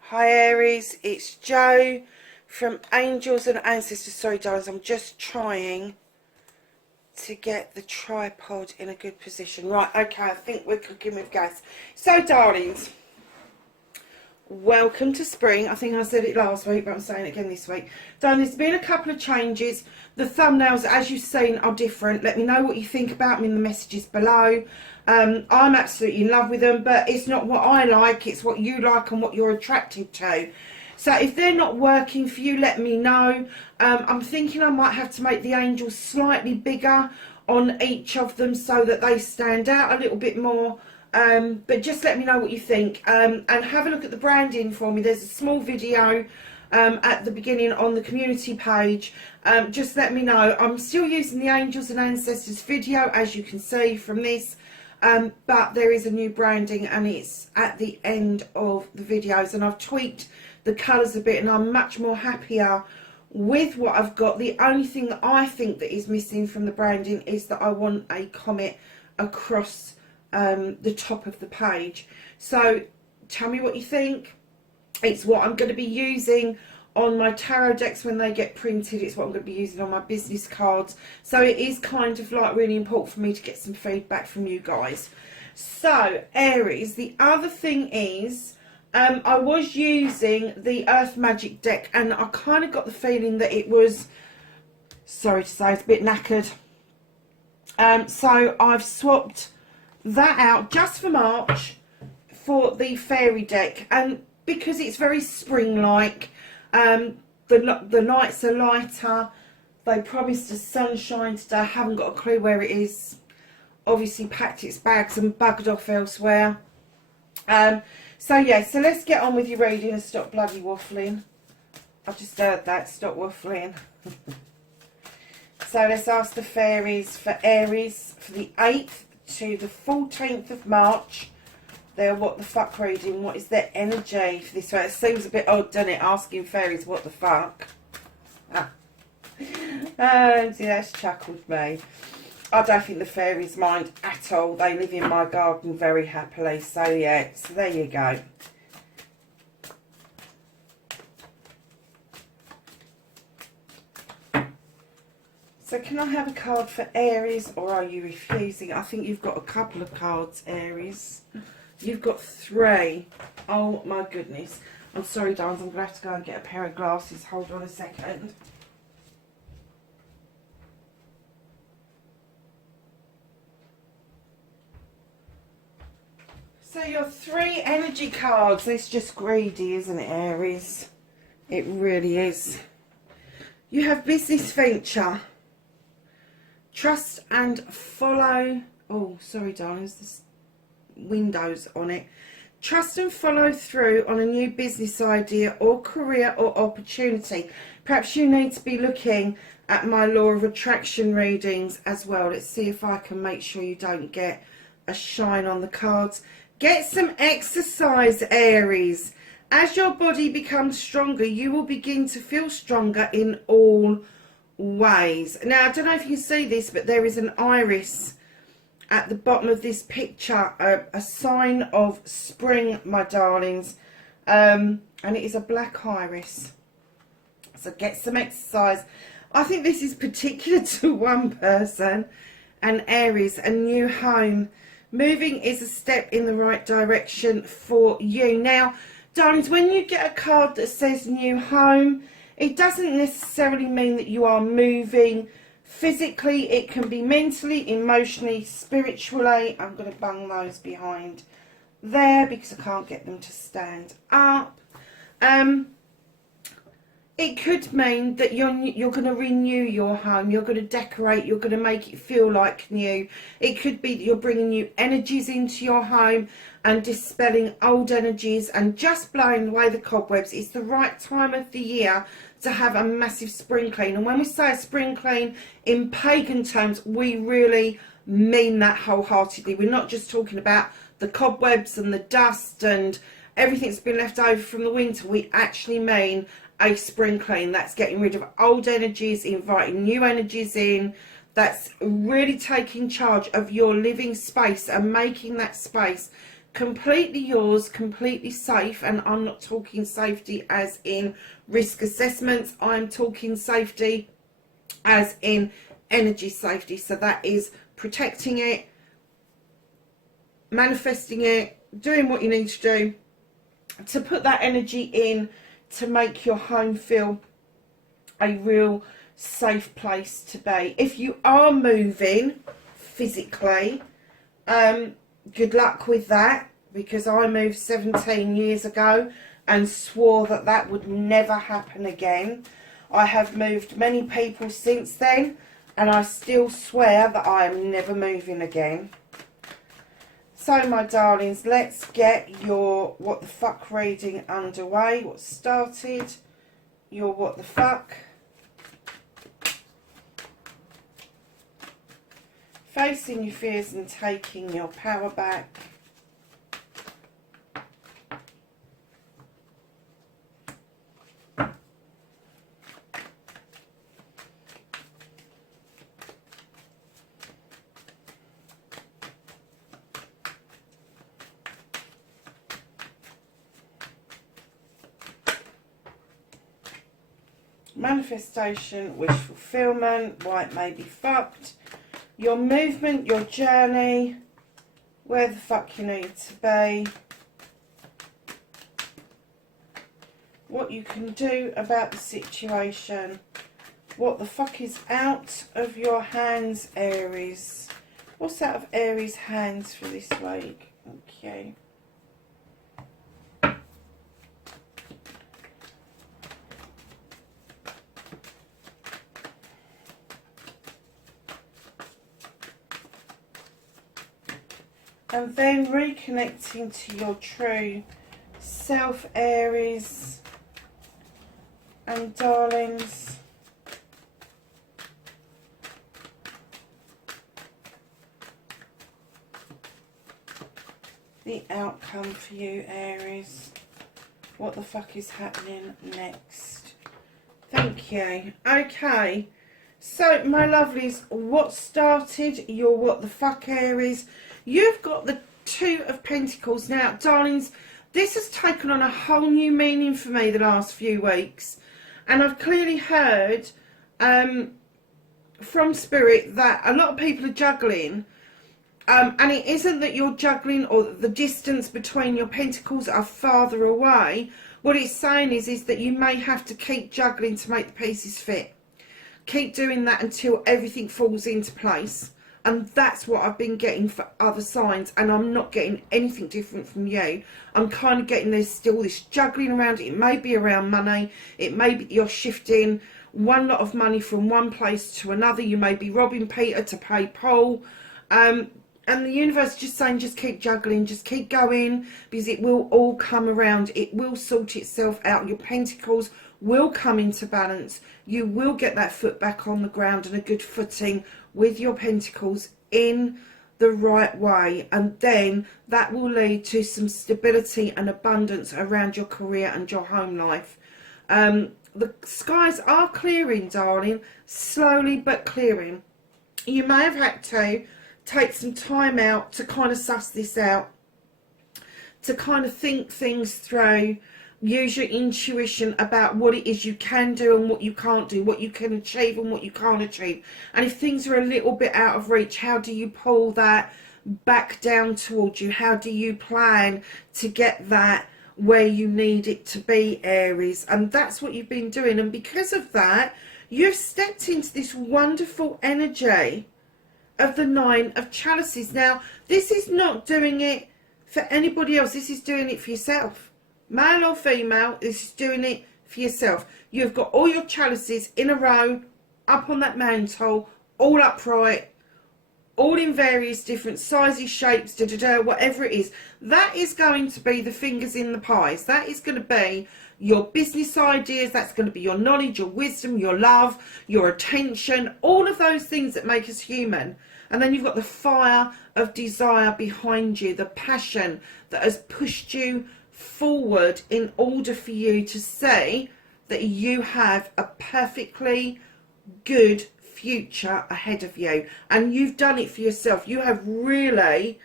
Hi Aries, it's Jo from Angels and Ancestors. Sorry darlings, I'm just trying to get the tripod in a good position. Right, okay, I think we're cooking with gas. So darlings, welcome to spring. I think I said it last week, but I'm saying it again this week. Darlings, there's been a couple of changes. The thumbnails, as you've seen, are different. Let me know what you think about them in the messages below. I'm absolutely in love with them, but it's not what I like, it's what you like and what you're attracted to. So if they're not working for you, let me know. I'm thinking I might have to make the angels slightly bigger on each of them so that they stand out a little bit more. But just let me know what you think. And have a look at the branding for me. There's a small video at the beginning on the community page. Just let me know. I'm still using the Angels and Ancestors video, as you can see from this. But there is a new branding and it's at the end of the videos, and I've tweaked the colours a bit and I'm much more happier with what I've got. The only thing that I think that is missing from the branding is that I want a comet across the top of the page. So tell me what you think. It's what I'm going to be using on my tarot decks when they get printed. It's what I'm going to be using on my business cards. So it is kind of like really important for me to get some feedback from you guys. So Aries, the other thing is I was using the Earth Magic deck and I kind of got the feeling that it was, sorry to say, it's a bit knackered. So I've swapped that out just for March for the fairy deck, and because it's very spring-like, the lights are lighter. They promised us sunshine today. I haven't got a clue where it is. Obviously packed its bags and buggered off elsewhere. So yeah, so let's get on with your reading and stop bloody waffling. I just heard that, stop waffling. So let's ask the fairies for Aries for the 8th to the 14th of March. Their what the fuck reading. What is their energy for this one? It seems a bit odd, doesn't it, asking fairies what the fuck. Oh, see, that's chuckled me. I don't think the fairies mind at all. They live in my garden very happily. So yeah, so there you go. So can I have a card for Aries, or are you refusing? I think you've got a couple of cards, Aries. You've got 3. Oh my goodness. I'm sorry, darlings, I'm going to have to go and get a pair of glasses. Hold on a second. So your 3 energy cards. It's just greedy, isn't it, Aries? It really is. You have business venture. Trust and follow. Oh, sorry, darlings. There's windows on it. Trust and follow through on a new business idea or career or opportunity. Perhaps you need to be looking at my law of attraction readings as well. Let's see if I can make sure you don't get a shine on the cards. Get some exercise, Aries. As your body becomes stronger, you will begin to feel stronger in all ways. Now, I don't know if you can see this, but there is an iris at the bottom of this picture, a sign of spring, my darlings, and it is a black iris. So get some exercise. I think this is particular to one person, and Aries, a new home. Moving is a step in the right direction for you. Now, darlings, when you get a card that says new home, it doesn't necessarily mean that you are moving physically. It can be mentally, emotionally, spiritually. I'm going to bung those behind there because I can't get them to stand up. It could mean that you're going to renew your home, you're going to decorate, you're going to make it feel like new. It could be that you're bringing new energies into your home and dispelling old energies and just blowing away the cobwebs. It's the right time of the year to have a massive spring clean. And when we say a spring clean in pagan terms, we really mean that wholeheartedly. We're not just talking about the cobwebs and the dust and everything that's been left over from the winter. We actually mean a spring clean. That's getting rid of old energies, inviting new energies in. That's really taking charge of your living space and making that space completely yours, completely safe. And I'm not talking safety as in risk assessments. I'm talking safety as in energy safety. So that is protecting it, manifesting it, doing what you need to do to put that energy in to make your home feel a real safe place to be. If you are moving physically, good luck with that, because I moved 17 years ago and swore that that would never happen again. I have moved many people since then, and I still swear that I am never moving again. So, my darlings, let's get your what the fuck reading underway. What started your what the fuck. Facing your fears and taking your power back. Manifestation, wish fulfillment, why it may be fucked. Your movement, your journey, where the fuck you need to be, what you can do about the situation, what the fuck is out of your hands, Aries. What's out of Aries' hands for this week? Okay. And then reconnecting to your true self, Aries. And darlings, the outcome for you, Aries. What the fuck is happening next? Thank you. Okay. So, my lovelies, what started your what the fuck, Aries? You've got the Two of Pentacles. Now, darlings, this has taken on a whole new meaning for me the last few weeks. And I've clearly heard from Spirit that a lot of people are juggling. And it isn't that you're juggling or the distance between your pentacles are farther away. What it's saying is that you may have to keep juggling to make the pieces fit. Keep doing that until everything falls into place. And that's what I've been getting for other signs. And I'm not getting anything different from you. I'm kind of getting there's still this juggling around. It may be around money. It may be you're shifting one lot of money from one place to another. You may be robbing Peter to pay Paul. And the universe is just saying, just keep juggling, just keep going, because it will all come around. It will sort itself out. Your pentacles will come into balance. You will get that foot back on the ground and a good footing with your pentacles in the right way. And then that will lead to some stability and abundance around your career and your home life. The skies are clearing, darling, slowly but clearing. You may have had to take some time out to kind of suss this out, to kind of think things through, use your intuition about what it is you can do and what you can't do, what you can achieve and what you can't achieve. And if things are a little bit out of reach, how do you pull that back down towards you? How do you plan to get that where you need it to be, Aries? And that's what you've been doing. And because of that, you've stepped into this wonderful energy of the Nine of Chalices. Now, this is not doing it for anybody else. This is doing it for yourself. Male or female, this is doing it for yourself. You've got all your chalices in a row, up on that mantle, all upright, all in various different sizes, shapes, whatever it is. That is going to be the fingers in the pies. That is going to be your business ideas. That's going to be your knowledge, your wisdom, your love, your attention, all of those things that make us human. And then you've got the fire of desire behind you, the passion that has pushed you forward in order for you to see that you have a perfectly good future ahead of you. And you've done it for yourself. You have really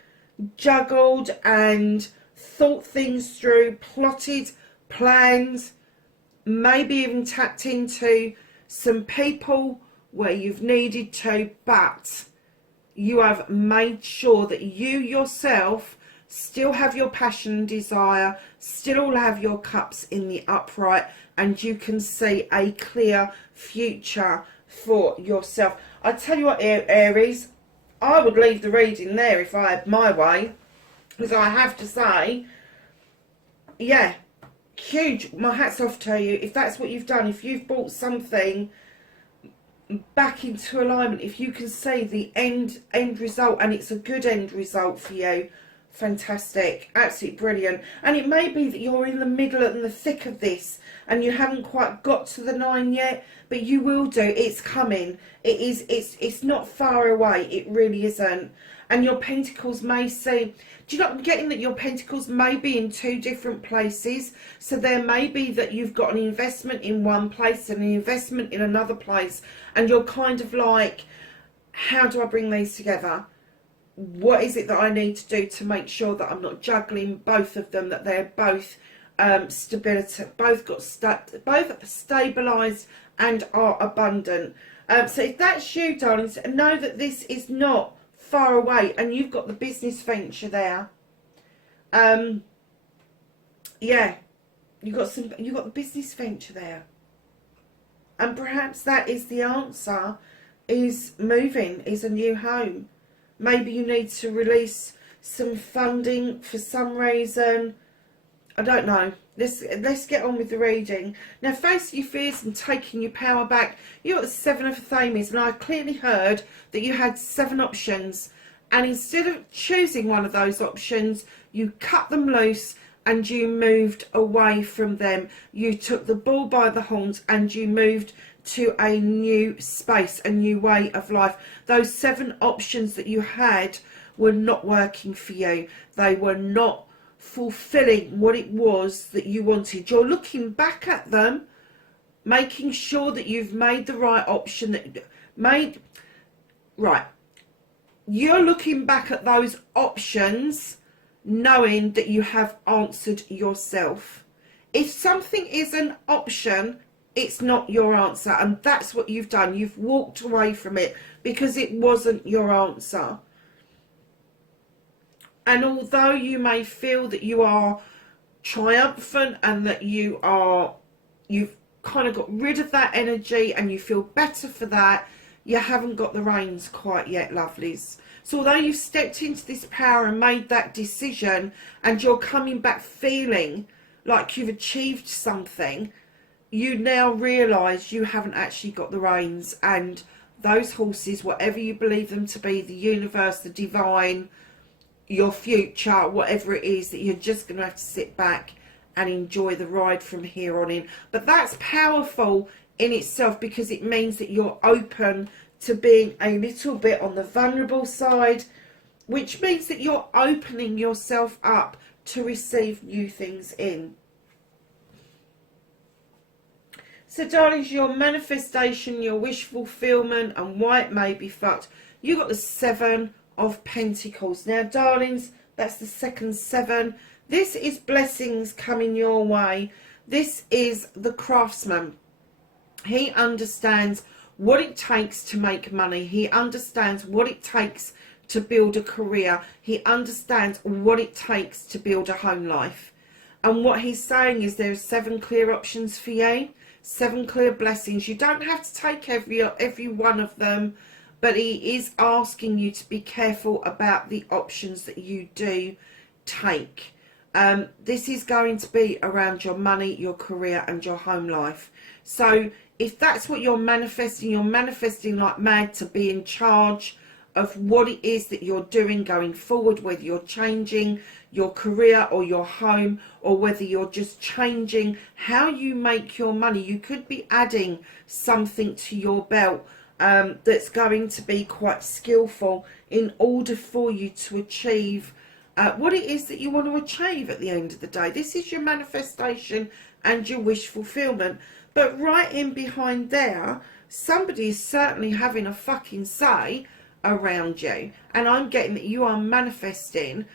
juggled and thought things through, plotted, planned, maybe even tapped into some people where you've needed to, but you have made sure that you yourself still have your passion and desire, still have your cups in the upright, and you can see a clear future for yourself. I tell you what, Aries, I would leave the reading there if I had my way, because I have to say, yeah, huge, my hat's off to you if that's what you've done. If you've brought something back into alignment, if you can see the end result, and it's a good end result for you, fantastic, absolutely brilliant. And it may be that you're in the middle and the thick of this and you haven't quite got to the 9 yet, but you will do. It's coming. It's not far away. It really isn't. And your pentacles may seem, do you know, I'm getting that your pentacles may be in 2 different places. So there may be that you've got an investment in one place and an investment in another place, and you're kind of like, how do I bring these together? What is it that I need to do to make sure that I'm not juggling both of them, that they're both stability, both stabilised and are abundant. So if that's you, darlings, know that this is not far away, and you've got the business venture there. Yeah, you've got the business venture there, and perhaps that is the answer, is moving, is a new home. Maybe you need to release some funding for some reason. I don't know. Let's get on with the reading. Now, facing your fears and taking your power back. You've got the 7 of Thames, and I clearly heard that you had 7 options. And instead of choosing one of those options, you cut them loose and you moved away from them. You took the bull by the horns and you moved to a new space, a new way of life. Those 7 options that you had were not working for you. They were not fulfilling what it was that you wanted. You're looking back at them, making sure that you've made the right option, you're looking back at those options knowing that you have answered yourself. If something is an option, it's not your answer, and that's what you've done. You've walked away from it because it wasn't your answer. And although you may feel that you are triumphant and that you've kind of got rid of that energy and you feel better for that, you haven't got the reins quite yet, lovelies. So although you've stepped into this power and made that decision, and you're coming back feeling like you've achieved something, you now realise you haven't actually got the reins, and those horses, whatever you believe them to be, the universe, the divine, your future, whatever it is, that you're just going to have to sit back and enjoy the ride from here on in. But that's powerful in itself, because it means that you're open to being a little bit on the vulnerable side, which means that you're opening yourself up to receive new things in. So, darlings, your manifestation, your wish fulfillment, and why it may be fucked. You got the 7 of Pentacles. Now, darlings, that's the second 7. This is blessings coming your way. This is the craftsman. He understands what it takes to make money. He understands what it takes to build a career. He understands what it takes to build a home life. And what he's saying is there are 7 clear options for you. 7 clear blessings. You don't have to take every one of them, but he is asking you to be careful about the options that you do take. This is going to be around your money, your career, and your home life. So if that's what you're manifesting like mad to be in charge of what it is that you're doing going forward, whether you're changing your career or your home, or whether you're just changing how you make your money. You could be adding something to your belt that's going to be quite skillful in order for you to achieve what it is that you want to achieve at the end of the day. This is your manifestation and your wish fulfillment. But right in behind there, somebody is certainly having a fucking say around you. And I'm getting that you are manifesting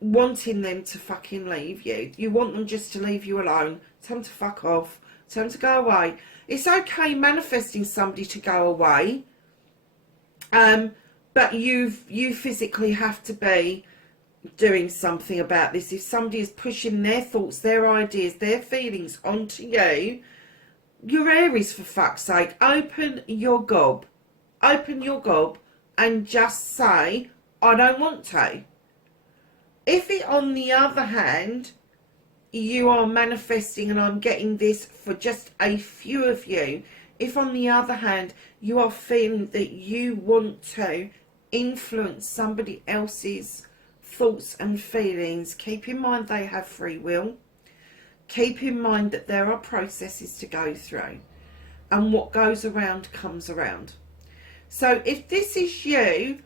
wanting them to fucking leave you. You want them just to leave you alone. Tell them to fuck off. Tell them to go away. It's okay manifesting somebody to go away. But you physically have to be doing something about this. If somebody is pushing their thoughts, their ideas, their feelings onto you, you're Aries, for fuck's sake. Open your gob. Open your gob and just say, I don't want to. If it, on the other hand, you are manifesting, and I'm getting this for just a few of you, if on the other hand you are feeling that you want to influence somebody else's thoughts and feelings, keep in mind they have free will. Keep in mind that there are processes to go through, and what goes around comes around. So if this is you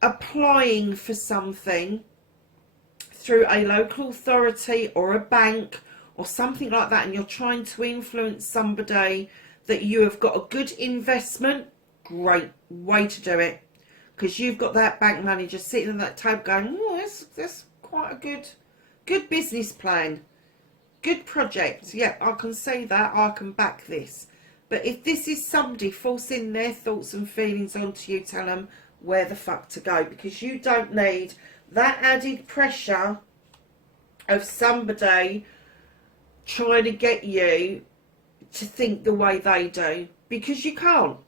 applying for something through a local authority or a bank or something like that, and you're trying to influence somebody that you have got a good investment, great way to do it, because you've got that bank manager sitting at that table going, oh, that's quite a good business plan, good project. Yeah, I can see that, I can back this. But if this is somebody forcing their thoughts and feelings onto you, tell them where the fuck to go, because you don't need that added pressure of somebody trying to get you to think the way they do, because you can't.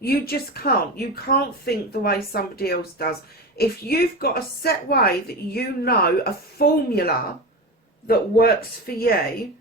You just can't. You can't think the way somebody else does. If you've got a set way that you know, a formula that works for you,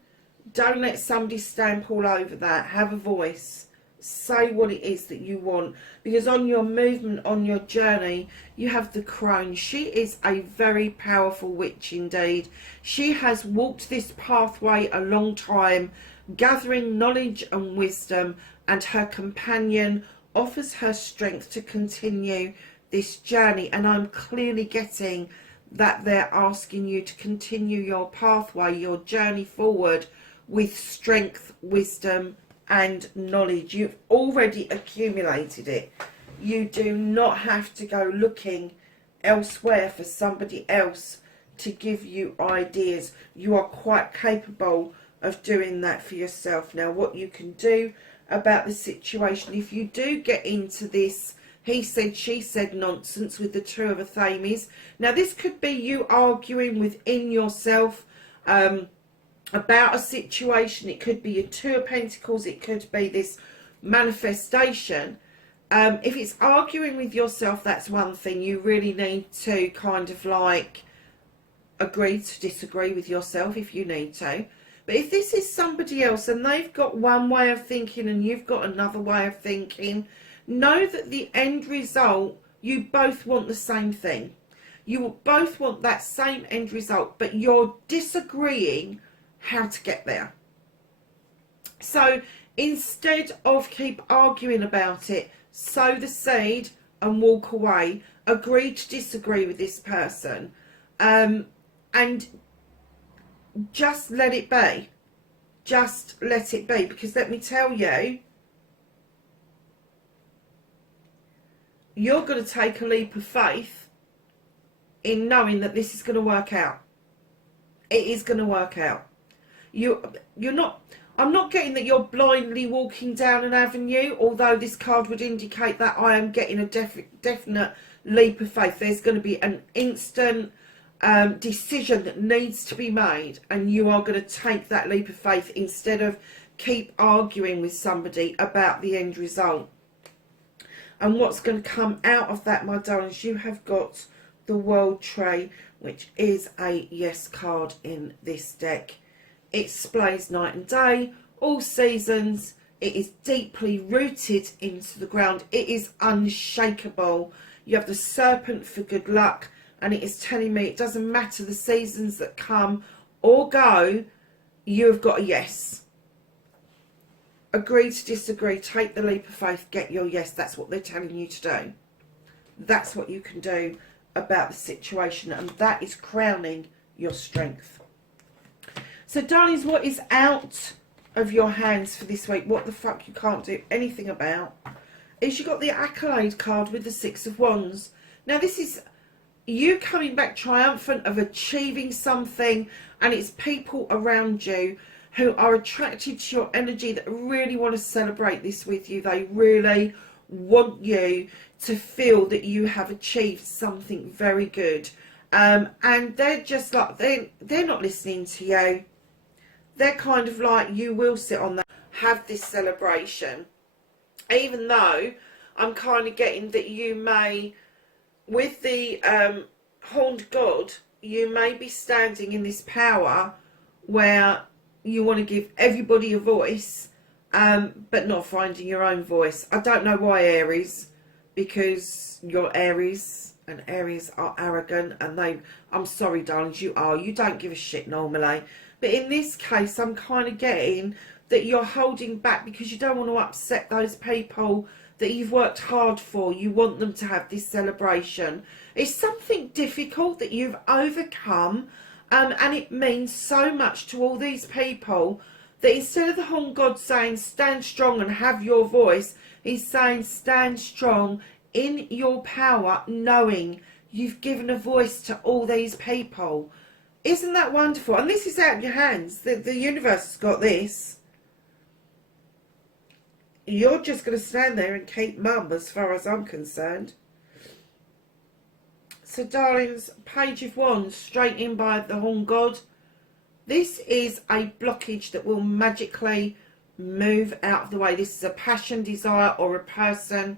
don't let somebody stamp all over that. Have a voice. Say what it is that you want, because on your movement, on your journey, you have the crone. She is a very powerful witch indeed. She has walked this pathway a long time, gathering knowledge and wisdom, and her companion offers her strength to continue this journey. And I'm clearly getting that they're asking you to continue your pathway, your journey forward with strength, wisdom and knowledge. You've already accumulated it. You do not have to go looking elsewhere for somebody else to give you ideas. You are quite capable of doing that for yourself. Now, what you can do about the situation, if you do get into this he said, she said nonsense with the Two of Athames. Now, this could be you arguing within yourself about a situation. It could be a Two of Pentacles. It could be this manifestation. If it's arguing with yourself, that's one thing. You really need to kind of like agree to disagree with yourself if you need to. But if this is somebody else and they've got one way of thinking and you've got another way of thinking, know that the end result, you both want the same thing. You will both want that same end result, but you're disagreeing how to get there. So instead of keep arguing about it, sow the seed and walk away. Agree to disagree with this person, and just let it be. Just let it be, because let me tell you, you're going to take a leap of faith in knowing that this is going to work out. It is going to work out. You're not. I'm not getting that you're blindly walking down an avenue, although this card would indicate that I am getting a definite leap of faith. There's going to be an instant decision that needs to be made, and you are going to take that leap of faith instead of keep arguing with somebody about the end result. And what's going to come out of that, my darlings, you have got the World Tree, which is a yes card in this deck. It displays night and day, all seasons. It is deeply rooted into the ground. It is unshakable. You have the Serpent for good luck, and it is telling me it doesn't matter the seasons that come or go, you have got a yes. agree to disagree, take the leap of faith, get your yes. That's what they're telling you to do. That's what you can do about the situation, and that is crowning your strength. So darlings, what is out of your hands for this week, what the fuck you can't do anything about, is you got the accolade card with the Six of Wands. Now this is you coming back triumphant of achieving something, and it's people around you who are attracted to your energy that really want to celebrate this with you. They really want you to feel that you have achieved something very good. And they're just like, they're not listening to you. They're kind of like, you will sit on that, have this celebration. Even though I'm kind of getting that you may, with the horned god, you may be standing in this power where you want to give everybody a voice, but not finding your own voice. I don't know why, Aries, because you're Aries, and Aries are arrogant, and I'm sorry darlings, you don't give a shit normally. But in this case, I'm kind of getting that you're holding back because you don't want to upset those people that you've worked hard for. You want them to have this celebration. It's something difficult that you've overcome, and it means so much to all these people that instead of the horn god saying stand strong and have your voice, he's saying stand strong in your power, knowing you've given a voice to all these people. Isn't that wonderful? And this is out of your hands. The universe has got this. You're just going to stand there and keep mum, as far as I'm concerned. So, darlings, Page of Wands, straight in by the horn god. This is a blockage that will magically move out of the way. This is a passion, desire, or a person.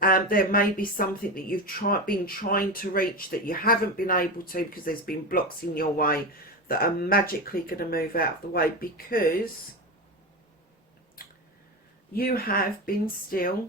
There may be something that you've been trying to reach that you haven't been able to because there's been blocks in your way that are magically going to move out of the way because you have been still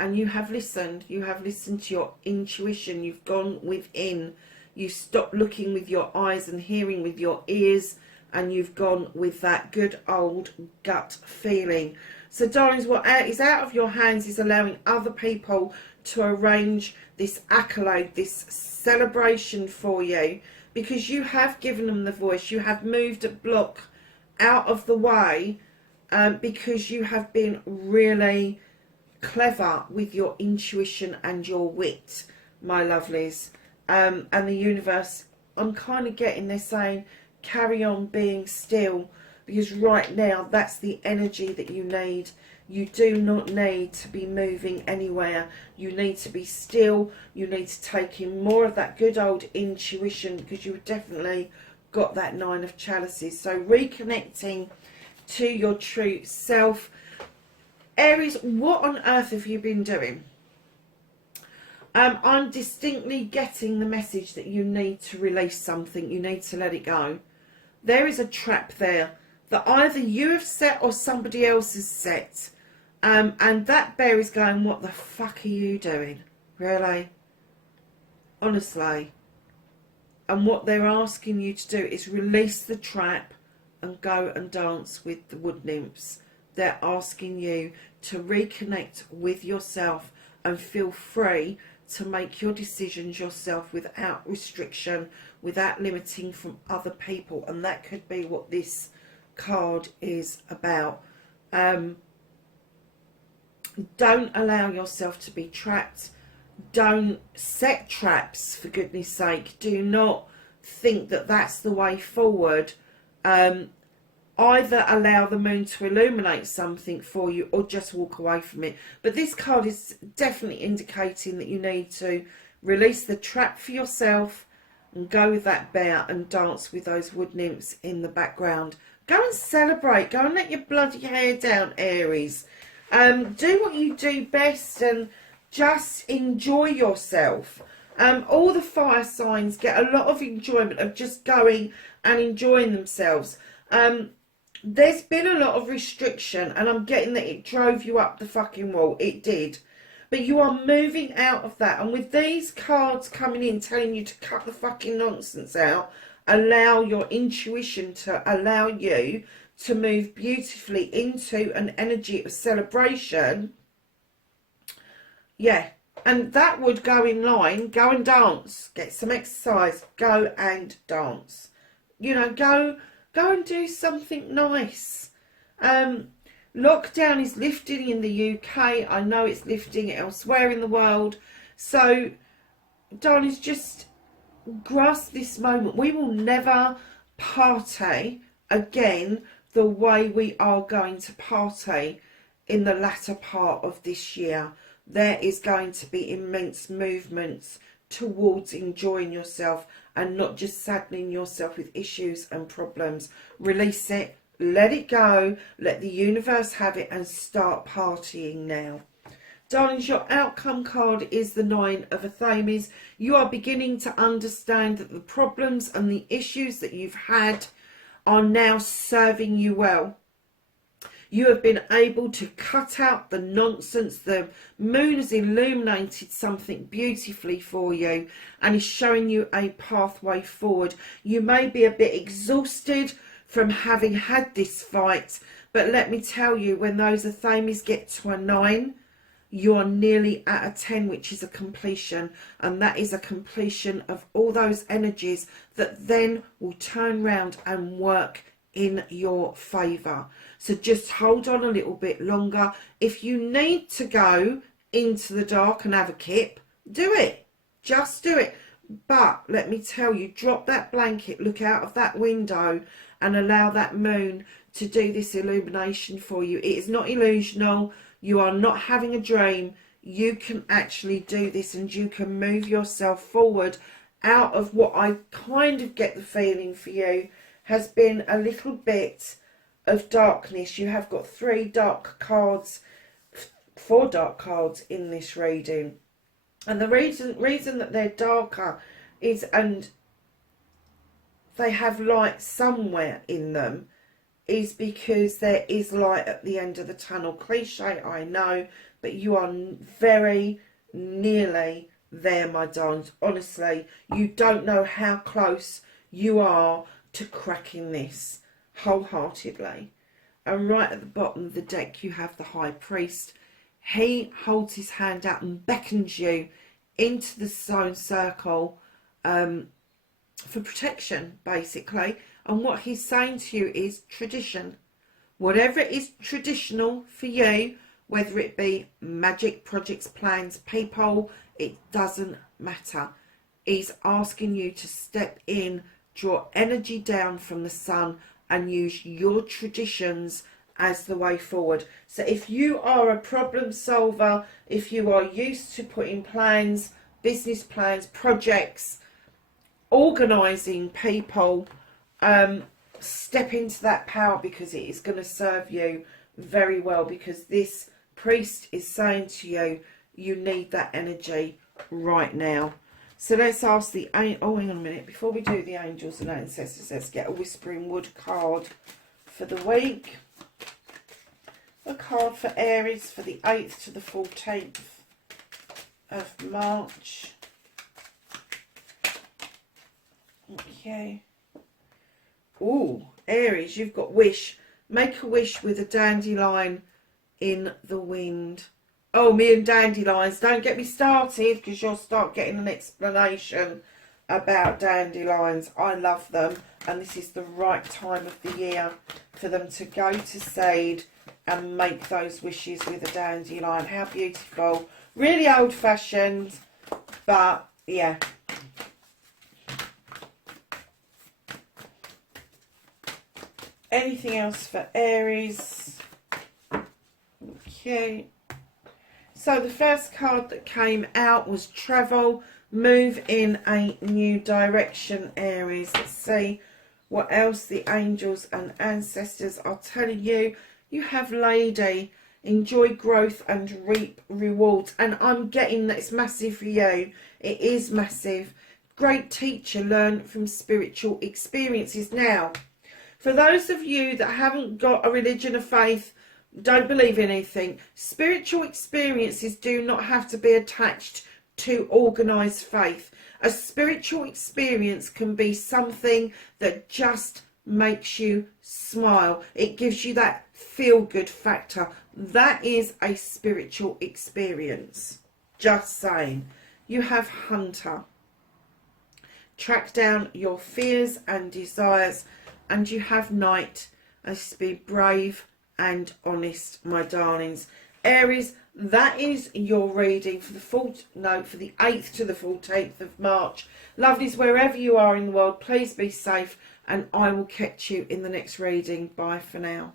and you have listened. You have listened to your intuition. You've gone within. You stopped looking with your eyes and hearing with your ears, and you've gone with that good old gut feeling. So darlings, what is out of your hands is allowing other people to arrange this accolade, this celebration for you, because you have given them the voice. You have moved a block out of the way because you have been really clever with your intuition and your wit, my lovelies. And the universe, I'm kind of getting, they're saying carry on being still, because right now that's the energy that you need. You do not need to be moving anywhere. You need to be still. You need to take in more of that good old intuition, because you've definitely got that Nine of Chalices. So reconnecting to your true self. Aries, what on earth have you been doing? I'm distinctly getting the message that you need to release something. You need to let it go. There is a trap there that either you have set or somebody else has set. And that bear is going, what the fuck are you doing? Really? Honestly. And what they're asking you to do is release the trap and go and dance with the wood nymphs. They're asking you to reconnect with yourself and feel free to make your decisions yourself without restriction, without limiting from other people. And that could be what this card is about. Don't allow yourself to be trapped. Don't set traps, for goodness sake. Do not think that that's the way forward. Either allow the moon to illuminate something for you or just walk away from it. But this card is definitely indicating that you need to release the trap for yourself and go with that bear and dance with those wood nymphs in the background. Go and celebrate. Go and let your bloody hair down, Aries. Do what you do best and just enjoy yourself. All the fire signs get a lot of enjoyment of just going and enjoying themselves. There's been a lot of restriction, and I'm getting that it drove you up the fucking wall. It did. But you are moving out of that. And with these cards coming in telling you to cut the fucking nonsense out, allow your intuition to allow you to move beautifully into an energy of celebration. Yeah, and that would go in line. Go and dance, get some exercise, go and dance. You know, go and do something nice. Lockdown is lifting in the UK. I know it's lifting elsewhere in the world. So, darlings, just grasp this moment. We will never party again the way we are going to party in the latter part of this year. There is going to be immense movements towards enjoying yourself and not just saddening yourself with issues and problems. Release it, let it go, let the universe have it, and start partying now. Darlings, your outcome card is the Nine of Athames. You are beginning to understand that the problems and the issues that you've had are now serving you well. You have been able to cut out the nonsense. The moon has illuminated something beautifully for you and is showing you a pathway forward. You may be a bit exhausted from having had this fight, but let me tell you, when those Athames get to a 9, you're nearly at a 10, which is a completion, and that is a completion of all those energies that then will turn round and work in your favour. So just hold on a little bit longer. If you need to go into the dark and have a kip, do it. Just do it. But let me tell you, drop that blanket, look out of that window and allow that moon to do this illumination for you. It is not illusional. You are not having a dream. You can actually do this, and you can move yourself forward out of what I kind of get the feeling for you has been a little bit of darkness. You have got 4 dark cards in this reading. And the reason that they're darker is, and they have light somewhere in them, is because there is light at the end of the tunnel. Cliche, I know, but you are very nearly there, my darlings. Honestly, you don't know how close you are to cracking this wholeheartedly. And right at the bottom of the deck, you have the High Priest. He holds his hand out and beckons you into the zone circle for protection, basically. And what he's saying to you is tradition. Whatever is traditional for you, whether it be magic, projects, plans, people, it doesn't matter. He's asking you to step in, draw energy down from the sun, and use your traditions as the way forward. So if you are a problem solver, if you are used to putting plans, business plans, projects, organising people, step into that power, because it is going to serve you very well, because this priest is saying to you, you need that energy right now. So let's ask the, oh, hang on a minute, before we do the angels and ancestors, let's get a Whispering Wood card for the week. A card for Aries for the 8th to the 14th of March. Okay. Ooh, Aries, you've got wish. Make a wish with a dandelion in the wind. Oh, me and dandelions, don't get me started, because you'll start getting an explanation about dandelions. I love them, and this is the right time of the year for them to go to seed and make those wishes with a dandelion. How beautiful. Really old-fashioned, but yeah. Anything else for Aries? Okay. So the first card that came out was travel, move in a new direction, Aries. Let's see what else the angels and ancestors are telling you. You have Lady, enjoy growth and reap rewards. And I'm getting that it's massive for you. It is massive. Great teacher, learn from spiritual experiences. Now, for those of you that haven't got a religion of faith, don't believe in anything, spiritual experiences do not have to be attached to organised faith. A spiritual experience can be something that just makes you smile. It gives you that feel-good factor. That is a spiritual experience. Just saying. You have Hunter. Track down your fears and desires. And you have Knight. As to be brave and honest, my darlings. Aries, that is your reading for the for the 8th to the 14th of March. Lovelies, wherever you are in the world, please be safe, and I will catch you in the next reading. Bye for now.